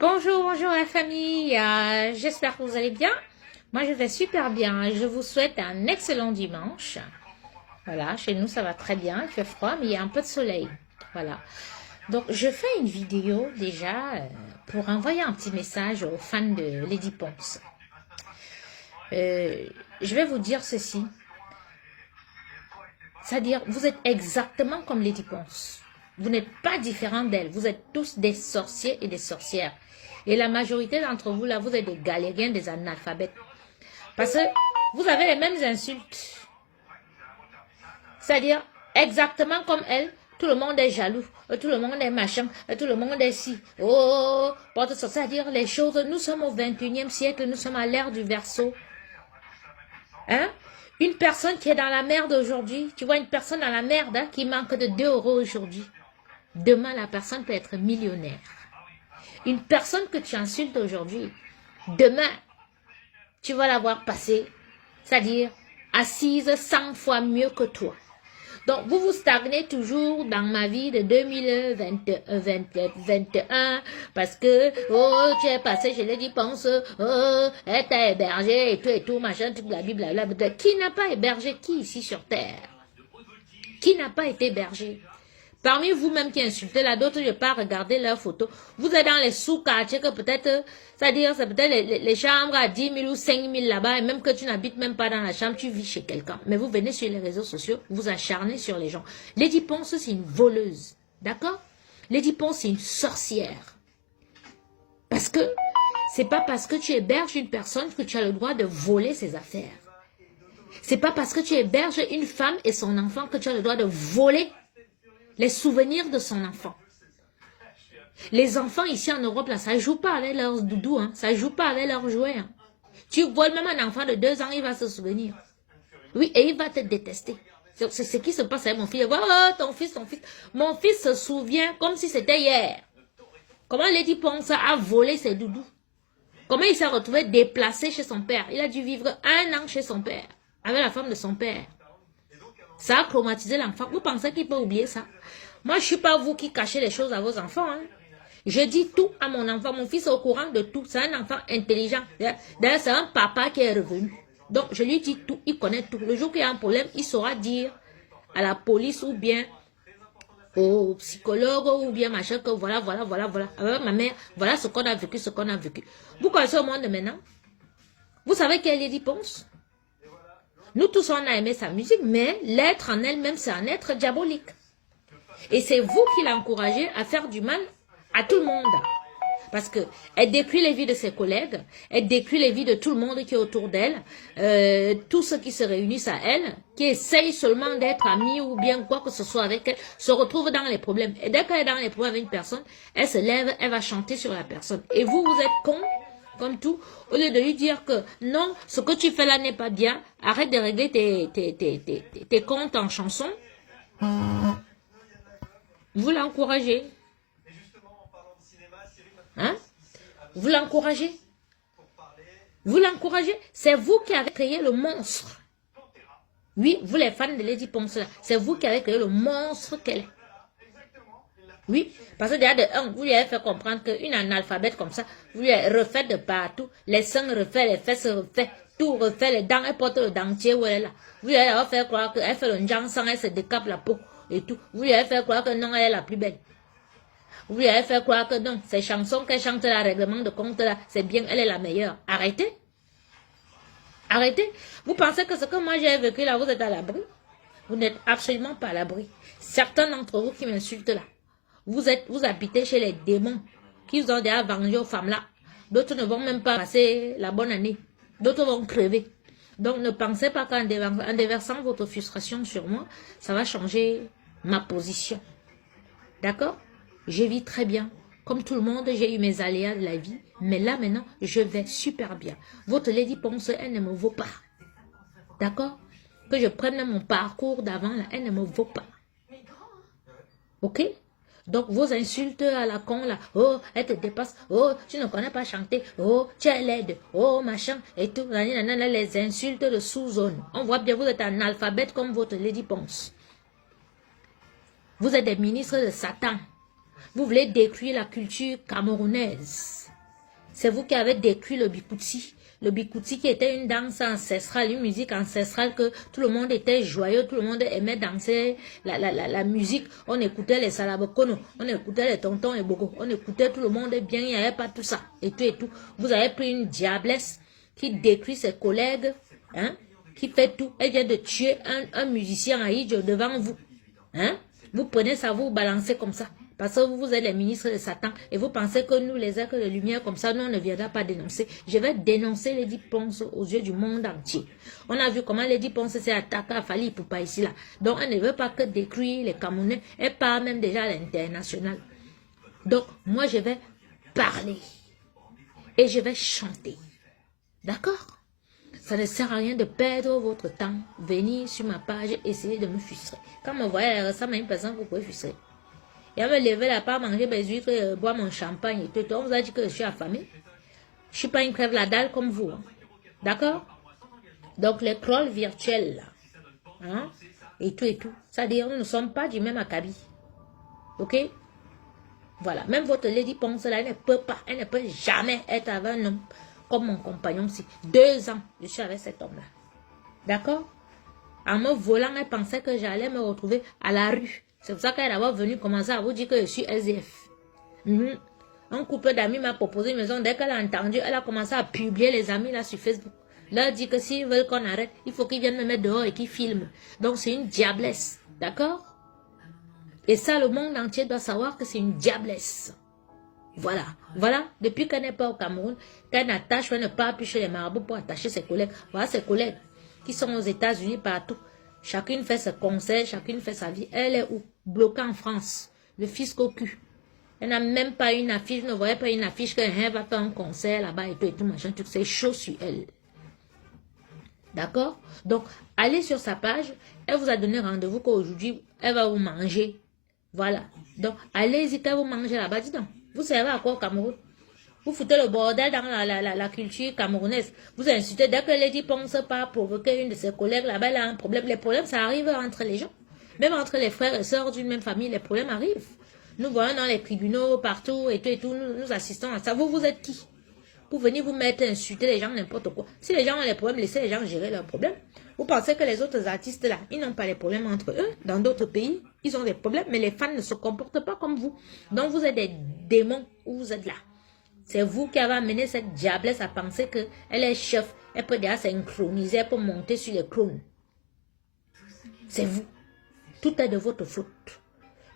Bonjour, bonjour la famille, j'espère que vous allez bien. Moi je vais super bien, je vous souhaite un excellent dimanche. Voilà, chez nous ça va très bien, il fait froid mais il y a un peu de soleil. Voilà, donc je fais une vidéo déjà pour envoyer un petit message aux fans de Lady Ponce. Je vais vous dire ceci, c'est-à-dire vous êtes exactement comme Lady Ponce. Vous n'êtes pas différent d'elle, vous êtes tous des sorciers et des sorcières. Et la majorité d'entre vous, là, vous êtes des galériens, des analphabètes. Parce que vous avez les mêmes insultes. C'est-à-dire, exactement comme elle, tout le monde est jaloux, tout le monde est machin, tout le monde est si. Oh, c'est-à-dire les choses, nous sommes au 21e siècle, nous sommes à l'ère du Verseau. Hein? Une personne qui est dans la merde aujourd'hui, tu vois une personne dans la merde hein, qui manque de 2 euros aujourd'hui. Demain, la personne peut être millionnaire. Une personne que tu insultes aujourd'hui, demain, tu vas la voir passer, c'est-à-dire assise 100 fois mieux que toi. Donc, vous vous stagnez toujours dans ma vie de 2021 parce que, oh, tu es passé, je l'ai dit, pense, oh, elle t'a hébergé et tout, machin, tout blablabla. Qui n'a pas hébergé qui ici sur Terre? Qui n'a pas été hébergé? Parmi vous-même qui insultez là, d'autres, je n'ai pas regardé leurs photos. Vous êtes dans les sous-quartiers que peut-être, c'est-à-dire, c'est peut-être les chambres à 10 000 ou 5 000 là-bas, et même que tu n'habites même pas dans la chambre, tu vis chez quelqu'un. Mais vous venez sur les réseaux sociaux, vous acharnez sur les gens. Lady Ponce, c'est une voleuse. D'accord? Lady Ponce, c'est une sorcière. Parce que, c'est pas parce que tu héberges une personne que tu as le droit de voler ses affaires. C'est pas parce que tu héberges une femme et son enfant que tu as le droit de voler les souvenirs de son enfant. Les enfants ici en Europe, là, ça ne joue pas avec leurs doudous, hein, ça ne joue pas avec leurs jouets. Hein. Tu vois même un enfant de 2 ans, il va se souvenir. Oui, et il va te détester. C'est ce qui se passe avec mon fils. Oh, ton fils, ton fils. Mon fils se souvient comme si c'était hier. Comment Lady Ponce a volé ses doudous. Comment il s'est retrouvé déplacé chez son père. Il a dû vivre 1 an chez son père, avec la femme de son père. Ça a traumatisé l'enfant. Vous pensez qu'il peut oublier ça? Moi, je ne suis pas vous qui cachez les choses à vos enfants. Hein. Je dis tout à mon enfant. Mon fils est au courant de tout. C'est un enfant intelligent. D'ailleurs, c'est un papa qui est revenu. Donc, je lui dis tout. Il connaît tout. Le jour qu'il y a un problème, il saura dire à la police ou bien au psychologue ou bien machin que voilà. Avec ma mère, voilà ce qu'on a vécu, ce qu'on a vécu. Vous connaissez au monde maintenant? Vous savez quelle est Lady Ponce? Nous tous, on a aimé sa musique, mais l'être en elle-même, c'est un être diabolique. Et c'est vous qui l'encouragez à faire du mal à tout le monde. Parce qu'elle détruit les vies de ses collègues, elle détruit les vies de tout le monde qui est autour d'elle, tous ceux qui se réunissent à elle, qui essayent seulement d'être amis ou bien quoi que ce soit avec elle, se retrouvent dans les problèmes. Et dès qu'elle est dans les problèmes avec une personne, elle se lève, elle va chanter sur la personne. Et vous, vous êtes con comme tout, au lieu de lui dire que non, ce que tu fais là n'est pas bien, arrête de régler tes comptes en chanson, vous l'encouragez. Hein? Vous l'encouragez. Vous l'encouragez. C'est vous qui avez créé le monstre. Oui, vous les fans de Lady Ponce, c'est vous qui avez créé le monstre qu'elle est. Oui, parce que déjà de un, vous lui avez fait comprendre qu'une analphabète comme ça, vous lui avez refait de partout, les seins refaits, les fesses refait, tout refait, les dents, elle porte le dentier où elle est là. Vous lui avez fait croire qu'elle fait le njang-sang, elle se décape la peau et tout. Vous lui avez fait croire que non, elle est la plus belle. Vous lui avez fait croire que non, ces chansons qu'elle chante là, règlement de compte là, c'est bien, elle est la meilleure. Arrêtez. Arrêtez. Vous pensez que ce que moi j'ai vécu là, vous êtes à l'abri? Vous n'êtes absolument pas à l'abri. Certains d'entre vous qui m'insultent là, vous habitez chez les démons qui vous ont déjà vengé aux femmes là. D'autres ne vont même pas passer la bonne année. D'autres vont crever. Donc ne pensez pas qu'en déversant votre frustration sur moi, ça va changer ma position. D'accord? Je vis très bien. Comme tout le monde, j'ai eu mes aléas de la vie. Mais là maintenant, je vais super bien. Votre Lady Ponce, elle ne me vaut pas. D'accord? Que je prenne mon parcours d'avant, là, elle ne me vaut pas. Ok? Donc, vos insultes à la con, là, oh, elle te dépasse, oh, tu ne connais pas chanter, oh, tu es laide, oh, machin, et tout, les insultes de sous-zone. On voit bien, vous êtes un alphabète comme votre Lady Ponce. Vous êtes des ministres de Satan. Vous voulez détruire la culture camerounaise. C'est vous qui avez décrit le bikouti. Le bikouti qui était une danse ancestrale, une musique ancestrale que tout le monde était joyeux, tout le monde aimait danser la musique. On écoutait les salabokono, on écoutait les tontons et bogo, on écoutait tout le monde bien, il n'y avait pas tout ça et tout et tout. Vous avez pris une diablesse qui décrit ses collègues, hein, qui fait tout. Elle vient de tuer un musicien à Idjo devant vous. Hein? Vous prenez ça, vous balancez comme ça. Parce que vous êtes les ministres de Satan et vous pensez que nous, les êtres de lumière, comme ça, nous, on ne viendra pas dénoncer. Je vais dénoncer Lady Ponce aux yeux du monde entier. On a vu comment Lady Ponce s'est attaquée à Fali Ipupa ici, là. Donc, elle ne veut pas que détruire les Camerounais. Elle part même déjà à l'international. Donc, moi, je vais parler et je vais chanter. D'accord? Ça ne sert à rien de perdre votre temps. Venir sur ma page, essayer de me frustrer. Quand me voyez ressemble à une personne, vous pouvez frustrer. Et à me lever là, pas manger mes huîtres, boire mon champagne et tout. On vous a dit que je suis affamée. Je ne suis pas une crève la dalle comme vous. Hein. D'accord? Donc les trolls virtuels là. Hein? Et tout et tout. C'est-à-dire, nous ne sommes pas du même acabit. Ok? Voilà. Même votre Lady Ponce là, elle ne peut pas, elle ne peut jamais être avec un homme comme mon compagnon aussi. 2 ans, je suis avec cet homme là. D'accord? En me volant, elle pensait que j'allais me retrouver à la rue. C'est pour ça qu'elle est venue commencer à vous dire que je suis SDF. Un couple d'amis m'a proposé une maison. Dès qu'elle a entendu, elle a commencé à publier les amis là sur Facebook. Leur dit que s'ils veulent qu'on arrête, il faut qu'ils viennent me mettre dehors et qu'ils filment. Donc c'est une diablesse. D'accord? Et ça, le monde entier doit savoir que c'est une diablesse. Voilà. Voilà. Depuis qu'elle n'est pas au Cameroun, qu'elle n'attache, elle ne part plus chez les marabouts pour attacher ses collègues. Voilà ses collègues qui sont aux États-Unis partout. Chacune fait ses conseils, chacune fait sa vie. Elle est où? Bloquée en France. Le fisc au cul. Elle n'a même pas une affiche, je ne voyais pas une affiche qu'elle va faire un concert là-bas et tout machin. Tout c'est chaud sur elle. D'accord? Donc, allez sur sa page. Elle vous a donné rendez-vous qu'aujourd'hui, elle va vous manger. Voilà. Donc, allez-y qu'elle vous mange là-bas. Dis donc, vous servez à quoi au Cameroun? Vous foutez le bordel dans la culture camerounaise. Vous insultez. Dès que Lady Ponce part provoquer une de ses collègues là-bas, elle a un problème. Les problèmes, ça arrive entre les gens. Même entre les frères et sœurs d'une même famille, les problèmes arrivent. Nous voyons dans les tribunaux, partout, et tout, nous assistons à ça. Vous êtes qui? Pour venir vous mettre, insulter les gens, n'importe quoi. Si les gens ont les problèmes, laissez les gens gérer leurs problèmes. Vous pensez que les autres artistes là, ils n'ont pas les problèmes entre eux? Dans d'autres pays, ils ont des problèmes, mais les fans ne se comportent pas comme vous. Donc vous êtes des démons où vous êtes là. C'est vous qui avez amené cette diablesse à penser qu'elle est chef. Elle peut déjà synchroniser, elle peut monter sur les clones. C'est vous. Tout est de votre faute.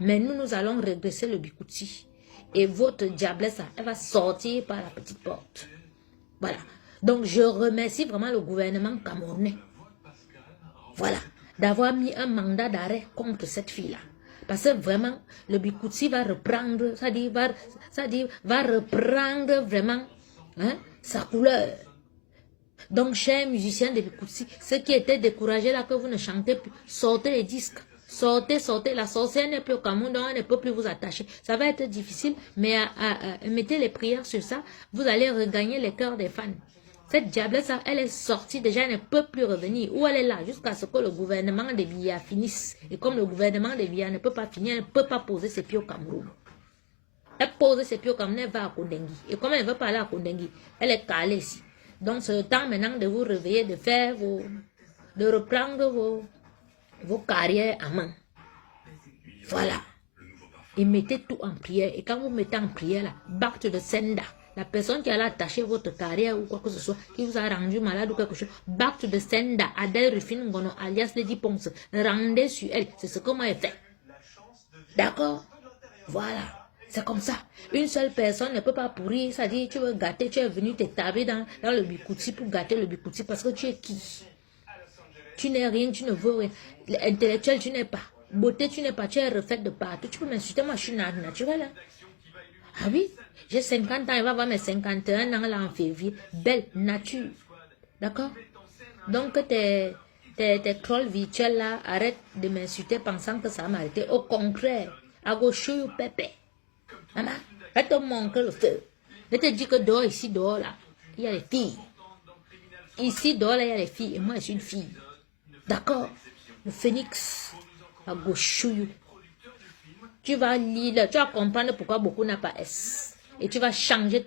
Mais nous allons regresser le bikouti. Et votre diablesse, elle va sortir par la petite porte. Voilà. Donc, je remercie vraiment le gouvernement camerounais. Voilà. D'avoir mis un mandat d'arrêt contre cette fille-là. Parce que vraiment, le bikouti va reprendre, va reprendre vraiment sa couleur. Donc, chers musiciens de bikouti, ceux qui étaient découragés là que vous ne chantez plus, sortez les disques. Sortez, sortez. La sorcière n'est plus au Cameroun, donc elle ne peut plus vous attacher. Ça va être difficile, mais mettez les prières sur ça. Vous allez regagner les cœurs des fans. Cette diablesse, elle est sortie déjà, elle ne peut plus revenir. Où elle est là, jusqu'à ce que le gouvernement de Biya finisse. Et comme le gouvernement de Biya ne peut pas finir, elle ne peut pas poser ses pieds au Cameroun. Elle pose ses pieds au Cameroun, elle va à Kondengui. Et comme elle ne veut pas aller à Kondengui, elle est calée ici. Donc c'est le temps maintenant de vous réveiller, de faire de reprendre vos carrières en main. Voilà. Et mettez tout en prière. Et quand vous mettez en prière, là, back to the sender. La personne qui a attaché votre carrière ou quoi que ce soit, qui vous a rendu malade ou quelque chose, back to the sender. Adèle Rufine Ngono, alias Lady Ponce. Rendez sur elle. C'est ce que moi j'ai fait. D'accord? Voilà. C'est comme ça. Une seule personne ne peut pas pourrir. Ça dit, tu veux gâter, tu es venu t'établir dans le bikouti pour gâter le bikouti parce que tu es qui? Tu n'es rien, tu ne veux rien. Intellectuel, tu n'es pas. Beauté, tu n'es pas. Tu es refaite de partout. Tu peux m'insulter, moi je suis naturelle. Hein? Ah oui, j'ai 50 ans, il va avoir mes 51 ans là en février. Belle nature. D'accord? Donc tes trolls virtuels là, arrête de m'insulter pensant que ça va m'arrêter. Au contraire, à gauche, pépé. Maman, va te montrer le feu. Je te dis que dehors, ici, dehors là, il y a les filles. Ici, dehors là, il y a les filles. Et moi, je suis une fille. D'accord? Le phénix, à gauche. Tu vas lire, tu vas comprendre pourquoi beaucoup n'a pas S. Et tu vas changer